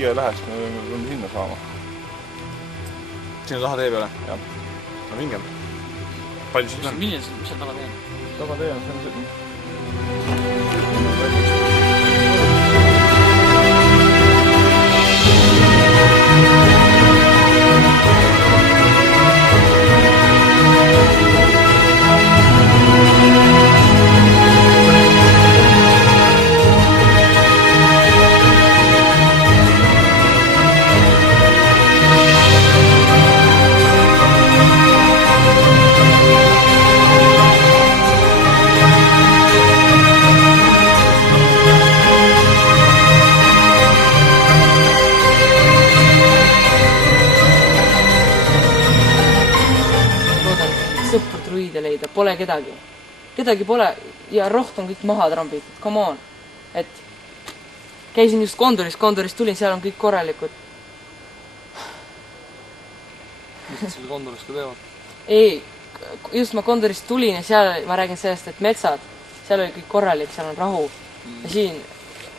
siia läheks, me võime sinna saama. Sinna taha tee peale? Jah. No vingem. Palju siis on? Milline see taga tee on? Taga tee on see. Sõpru truide leida, pole kedagi. Kedagi pole ja roht on kõik maha trambitud, come on. Et käisin just Kondoris tulin, seal on kõik korralikud. Mis nad selle Kondoris ka teevad? Ei, just ma Kondorist tulin ja seal ma räägin sellest, et metsad, seal oli kõik korralik, seal on rahu. Ja siin,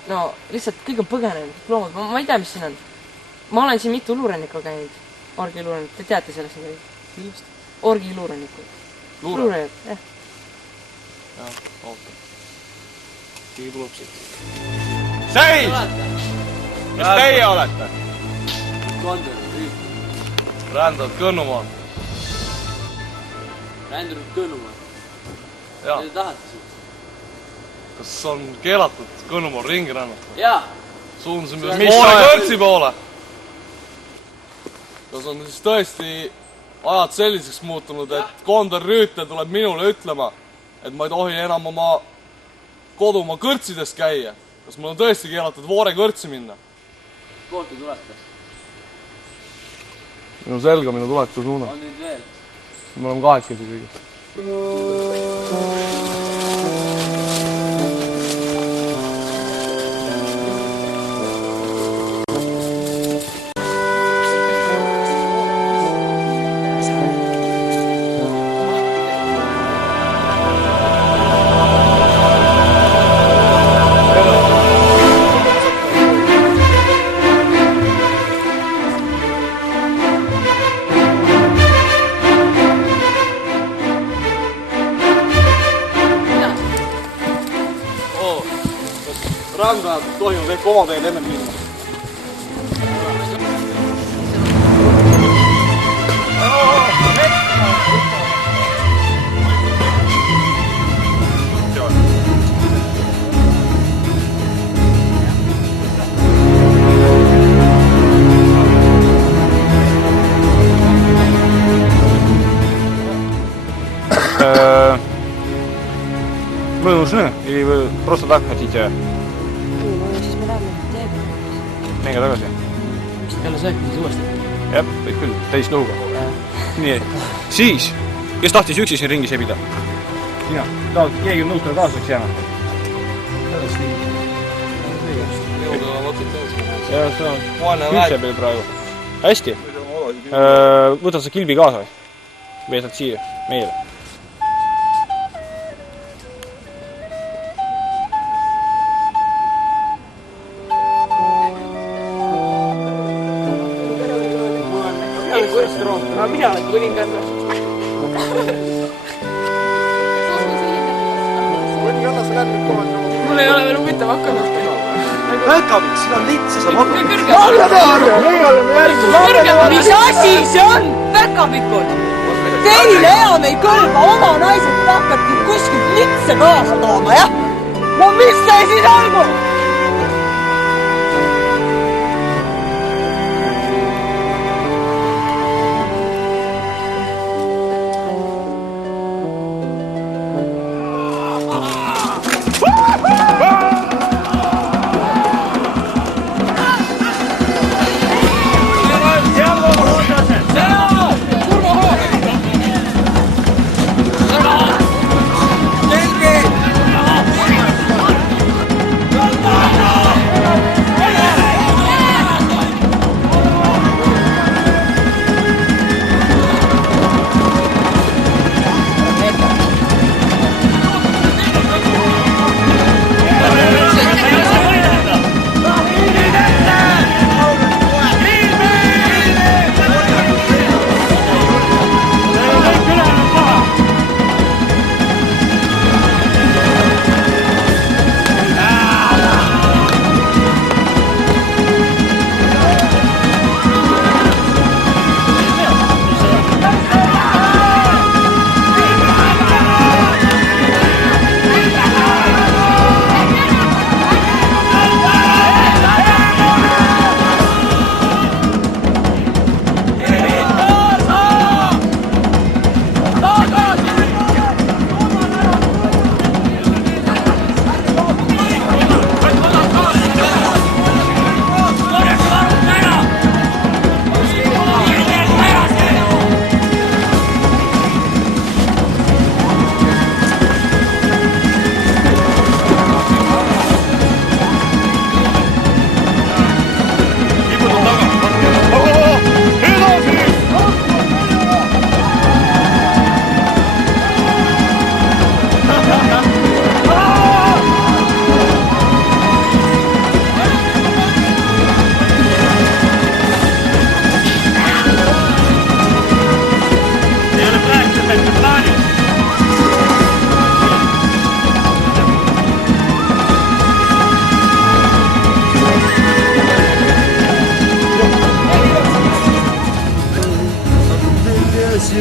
no lihtsalt kõik on põgenenud, loomad, ma ei tea, mis siin on. Ma olen siin mitu luurenikku käinud, orgi luurenikku, te teate sellest midagi? Millest? Orgi luurenikud. Luurejad, jah. Jah, oota. Keegi tuleb siit. Seis! Kes teie olete? Kondor, Rüüt. Rändavad Kõnnumaal. Rändanud Kõnnumaal. Jaa. Mida te tahate siit? Kas on keelatud Kõnnumaal ringi rännata? Jaa. Suundasime Voore kõrtsi poole. Kas on siis tõesti ajad selliseks muutunud, et Kondor Rüütel tuleb minule ütlema, et ma ei tohi enam oma kodumaa kõrtsidest käia. Kas mul on tõesti keelatud Voore kõrtsi minna? Koolt te tulete? Minu selga, minu tuletu suuna. On nüüd veel? Me oleme kahekesi kõigil. Randajad tohivad ehk oma teed enne minna. Вы нужны? Или вы просто так хотите? Siis me läheme teeb. Minge tagasi. Jälle sööki siis uuesti? Jah, võib küll, täis nõuga. Nii, siis, kes tahtis üksi siin ringi sebida? Sina, keegi on nõus talle kaasaks jääma? Jah, see on üldse peal praegu. Hästi. Võtad sa kilbi kaasa või? Veetad siia, meile. Mina olen kuninganna. Kuninganna, sa lähed nüüd kohad. Mul ei ole veel huvitav hakanud. Väkavik, sina on litsi, sa hakanud. Mis asi see on? Väkavikud! Teile enam ei kõlba oma naised hakkati kuskilt litse kaasa tooma, jah? No mis see siis olgu? Sina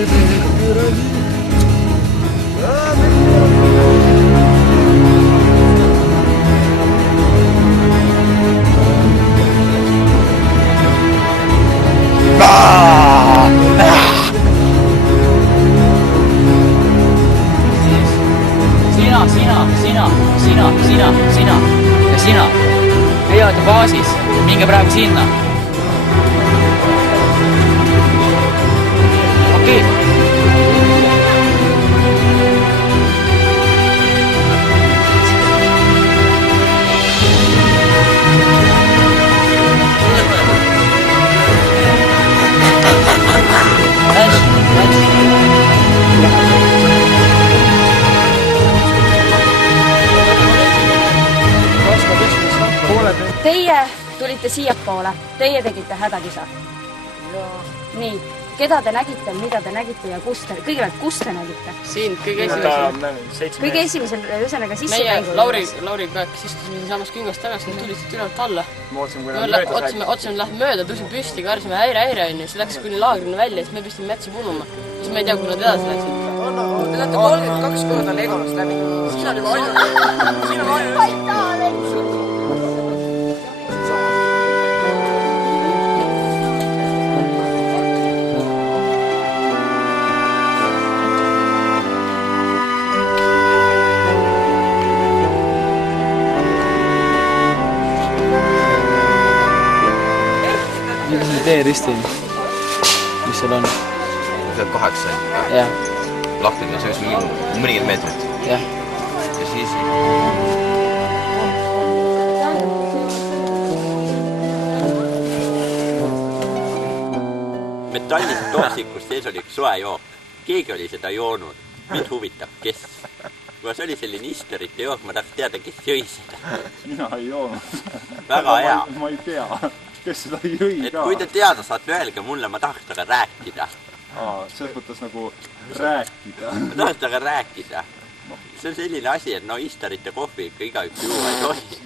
ja sina. Teie olete baasis. Minge praegu sinna. Okei. Teie tulite siiapoole, teie tegite hädakisa. Nii, keda te nägite, mida te nägite ja kõigepealt kus te nägite? Siin kõige esimesel. Kõige esimesel, ühesõnaga sisse Meie mängu. Lauriga istusime siinsamas küngast tagasi, need tulid ülevalt alla. Otsime, lähme mööda, tõusime püsti, karsime häire on ja see läks kuni laagrini välja, siis me pistime metsa punuma. Siis me ei tea, kui nad edasi läksid. Te olete 32 korda Legolas läbi. Siin on juba ainult. Teeristin. Mis seal on? Sealt 8. Jah. Lahkida söös mõningad meetrid. Jah. Ja siis... Metallist tooksikus sees oli üks soe jook. Keegi oli seda joonud. Mind huvitab, kes. Kui see oli selline isterite jook, ma tahaks teada, kes jõi seda. Mina ei joonud. Väga hea. Ma ei tea, kes seda jõi ka. Et kui te teada saate, öelge mulle, ma tahaks temaga rääkida. Selles mõttes nagu rääkida. Ma tahaks temaga rääkida. See on selline asi, et no isterite kohvi ikka igaüks juua ei tohi.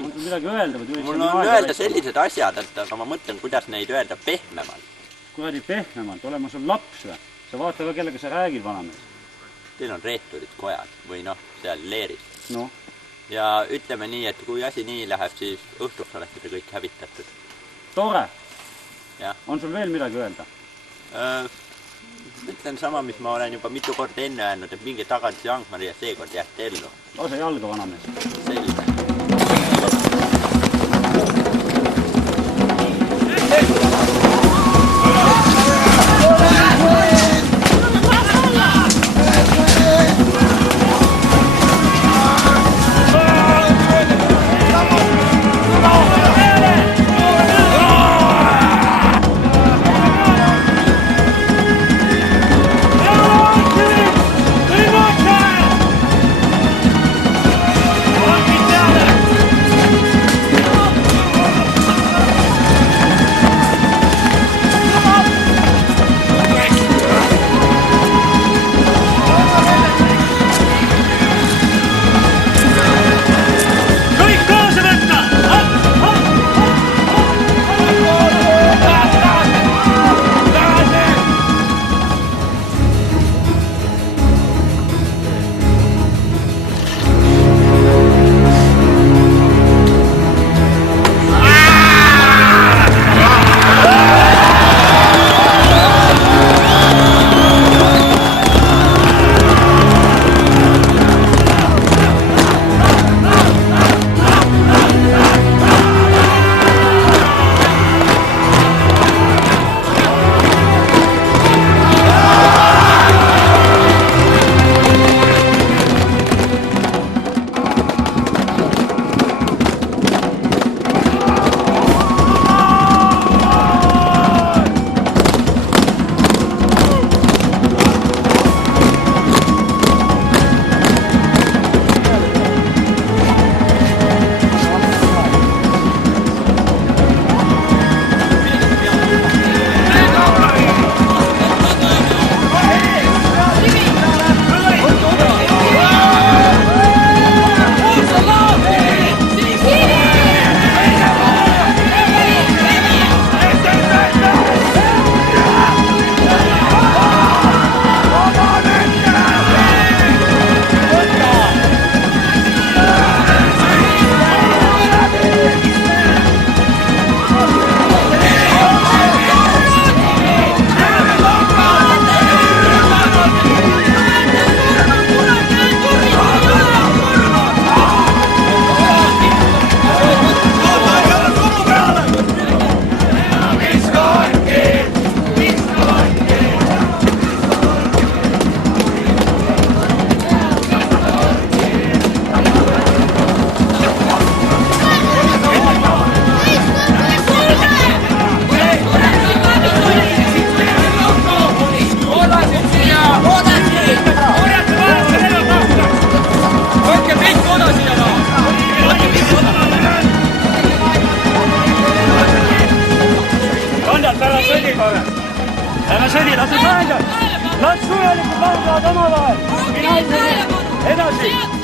Mul on midagi öelda. Mul on öelda sellised asjad, et aga ma mõtlen, kuidas neid öelda pehmemalt. Kuradi pehmemalt, olema sul laps või? Sa vaata ka, kellega sa räägid, vanamees. Teil on reeturid kojad või noh, seal leeris. No. Ja ütleme nii, et kui asi nii läheb, siis õhtuks olete te kõik hävitatud. Tore. Ja. On sul veel midagi öelda? Ütlen sama, mis ma olen juba mitu korda enne öelnud, et minge tagasi Jankmari ja seekord jääte ellu. Lase jalga, vanamees. Selge. Get down! ära sõdi korra! Ära sõdi, las nad räägivad! Las suurelikud laulavad omavahel! Edasi!